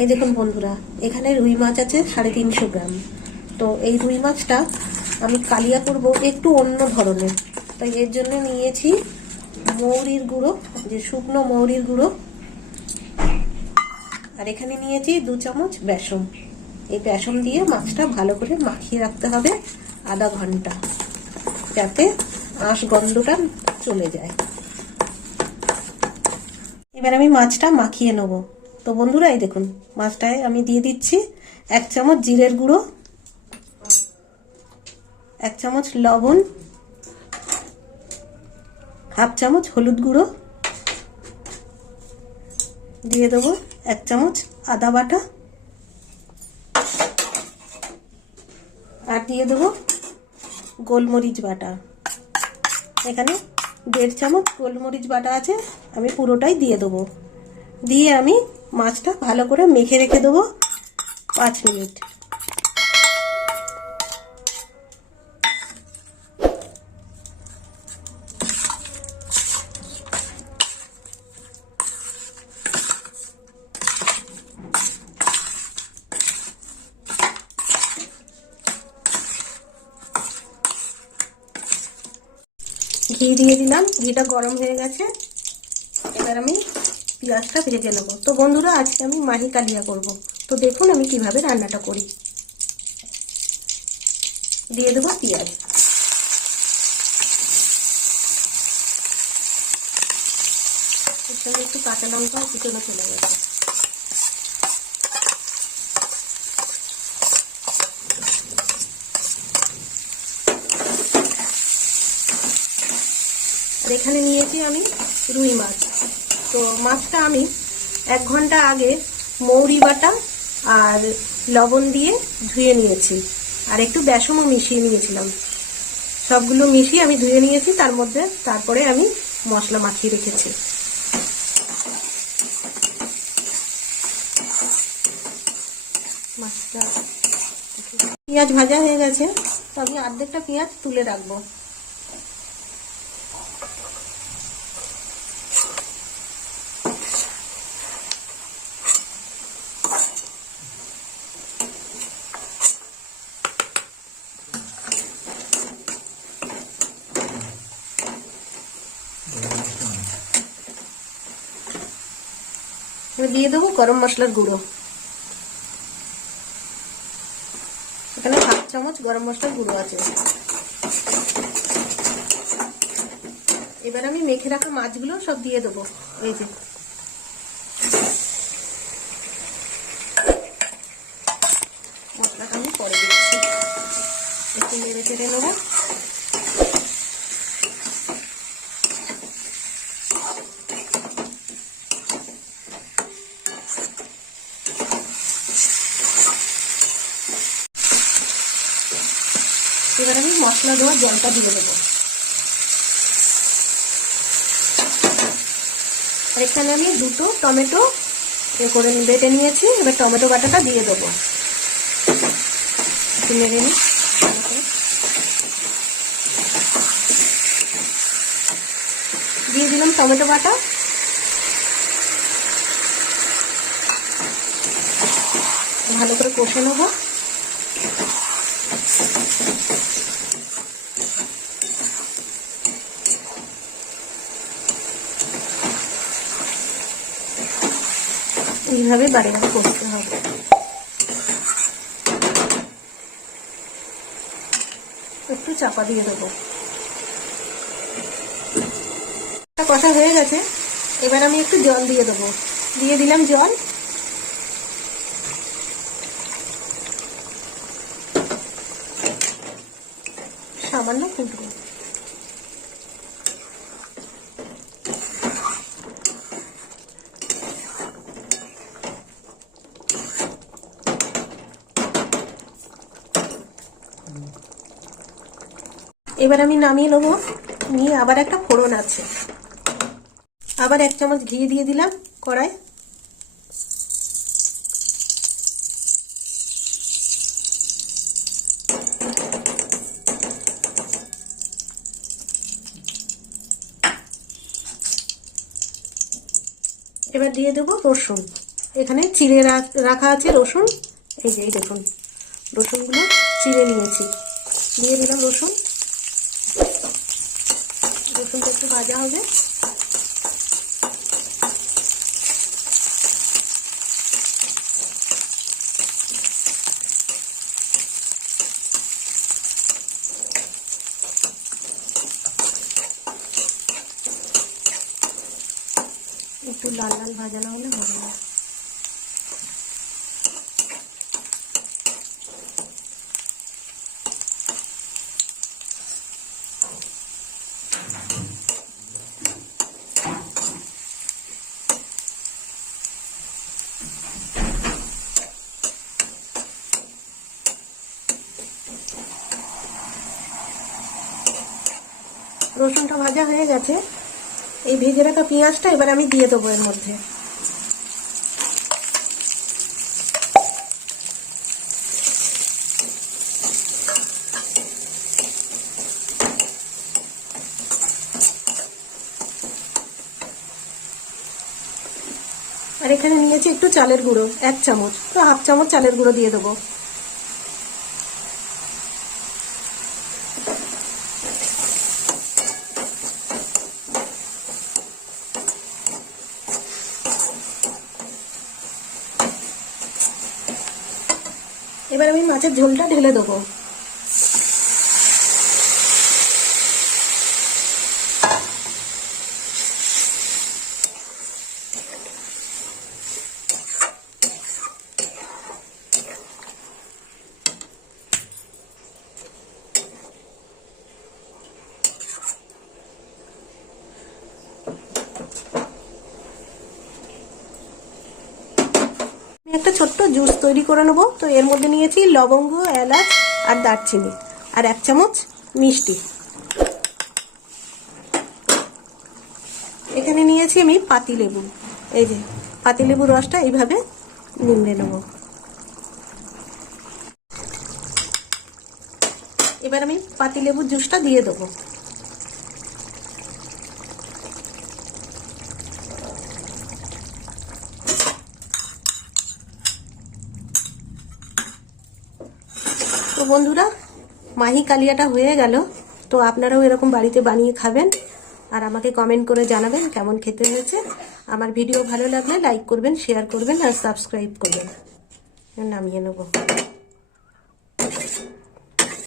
এই দেখুন বন্ধুরা, এখানে রুই মাছ আছে 350 গ্রাম। তো এই রুই মাছটা আমি কালিয়া করব একটু অন্য ধরনের, তাই এর জন্য নিয়েছি মৌরির গুঁড়ো, যে শুকনো মৌরির গুঁড়ো, আর এখানে নিয়েছি 2 চামচ বেসন। এই বেসন দিয়ে মাছটা ভালো করে মাখিয়ে রাখতে হবে আধা ঘন্টা, যাতে আঁশ গন্ধটা চলে যায়। এবার আমি মাছটা মাখিয়ে নেব। তো বন্ধুরা, এই দেখুন মাছটায় আমি দিয়ে দিচ্ছি 1 চামচ জিরের গুঁড়ো, 1 চামচ লবণ, 1/2 চামচ হলুদ গুঁড়ো, দিয়ে দেবো 1 চামচ আদা বাটা, আর দিয়ে দেবো গোলমরিচ বাটা। এখানে 1.5 চামচ গোলমরিচ বাটা আছে, আমি পুরোটাই দিয়ে দেবো। দিয়ে আমি মাছটা ভালো করে মেখে রেখে দেবো 5 মিনিট। ঘি দিয়ে দিলাম, ঘিটা গরম হয়ে গেছে। এবার আমি পেঁয়াজটা ভেজে নেব। তো বন্ধুরা, আজকে আমি মাহি কালিয়া করব। তো দেখুন আমি কিভাবে রান্নাটা করি। দিয়ে দেবো পেঁয়াজ, এর সঙ্গে একটু কাঁচা লঙ্কা কুচনো চলে গেছে। আর এখানে নিয়েছি আমি রুই মাছ। তো মাছটা আমি 1 ঘন্টা আগে মৌরি বাটা আর লবণ দিয়ে ধুয়ে নিয়েছি, আর একটু বেসনও মিশিয়ে নিয়েছিলাম। সবগুলো মিশিয়ে আমি ধুয়ে নিয়েছি, তার মধ্যে তারপরে আমি মশলা মাখিয়ে রেখেছি। মাছটা পেঁয়াজ ভাজা হয়ে গেছে, তো আমি অর্ধেকটা পেঁয়াজ তুলে রাখবো। দিয়ে দেবো গরম মশলার গুঁড়ো। এখানে 1/2 চামচ গরম মশলার গুঁড়ো আছে। এবার আমি মেখে রাখা মাছগুলো সব দিয়ে দেবো। এই যে মশলাটা আমি পরে দিচ্ছি, একটু নেড়ে চেড়ে নেবো। এবার আমি মশলা দেওয়ার জলটা দিয়ে দেবো। আর এখানে আমি 2টো টমেটো করে বেটে নিয়েছি। এবার টমেটো বাটাটা দিয়ে দেবো, একটু নেড়ে নিই। দিয়ে দিলাম টমেটো বাটা। ভালো করে কষে নেবো। এইভাবে বারে বারে কষতে হবে। একটু চাপা দিয়ে দেবো। কষা হয়ে গেছে, এবার আমি একটু জল দিয়ে দেবো। দিয়ে দিলাম জল। সামান্য ফুটবো। এবার আমি নামিয়ে নেবো। নিয়ে আবার একটা ফোড়ন আছে, আবার 1 চামচ ঘি দিয়ে দিলাম কড়াই। এবার দিয়ে দেবো রসুন। এখানে চিড়ে রাখা আছে রসুন, এই যে এই দেখুন রসুনগুলো চিড়ে নিয়েছি, দিয়ে দিলাম রসুন। রসুনটা একটু ভাজা হবে। একটু লাল লাল ভাজা না হলে হবে না। রসুনটা ভাজা হয়ে গেছে, এই ভেজে রাখা পেঁয়াজটা এবার আমি দিয়ে দেবো এর মধ্যে। আর এখানে নিয়েছি একটু চালের গুঁড়ো, 1 চামচ, তো হাফ চামচ চালের গুঁড়ো দিয়ে দেবো। এবার আমি মাছের ঝোলটা ঢেলে দেবো। একটা ছোট্ট জুস তৈরি করে নেবো। তো এর মধ্যে নিয়েছি লবঙ্গ, এলাচ আর দারচিনি, আর 1 চামচ মিষ্টি। এখানে নিয়েছি আমি পাতিলেবু, এই যে পাতিলেবুর রসটা এইভাবে নিংড়ে নেব। এবার আমি পাতিলেবুর জুসটা দিয়ে দেবো। তো বন্ধুরা, মাহি কালিয়াটা হয়ে গেল। তো আপনারাও এরকম বাড়িতে বানিয়ে খাবেন আর আমাকে কমেন্ট করে জানাবেন কেমন খেতে হয়েছে। আমার ভিডিও ভালো লাগলে লাইক করবেন, শেয়ার করবেন আর সাবস্ক্রাইব করবেন। নামিয়ে নেব।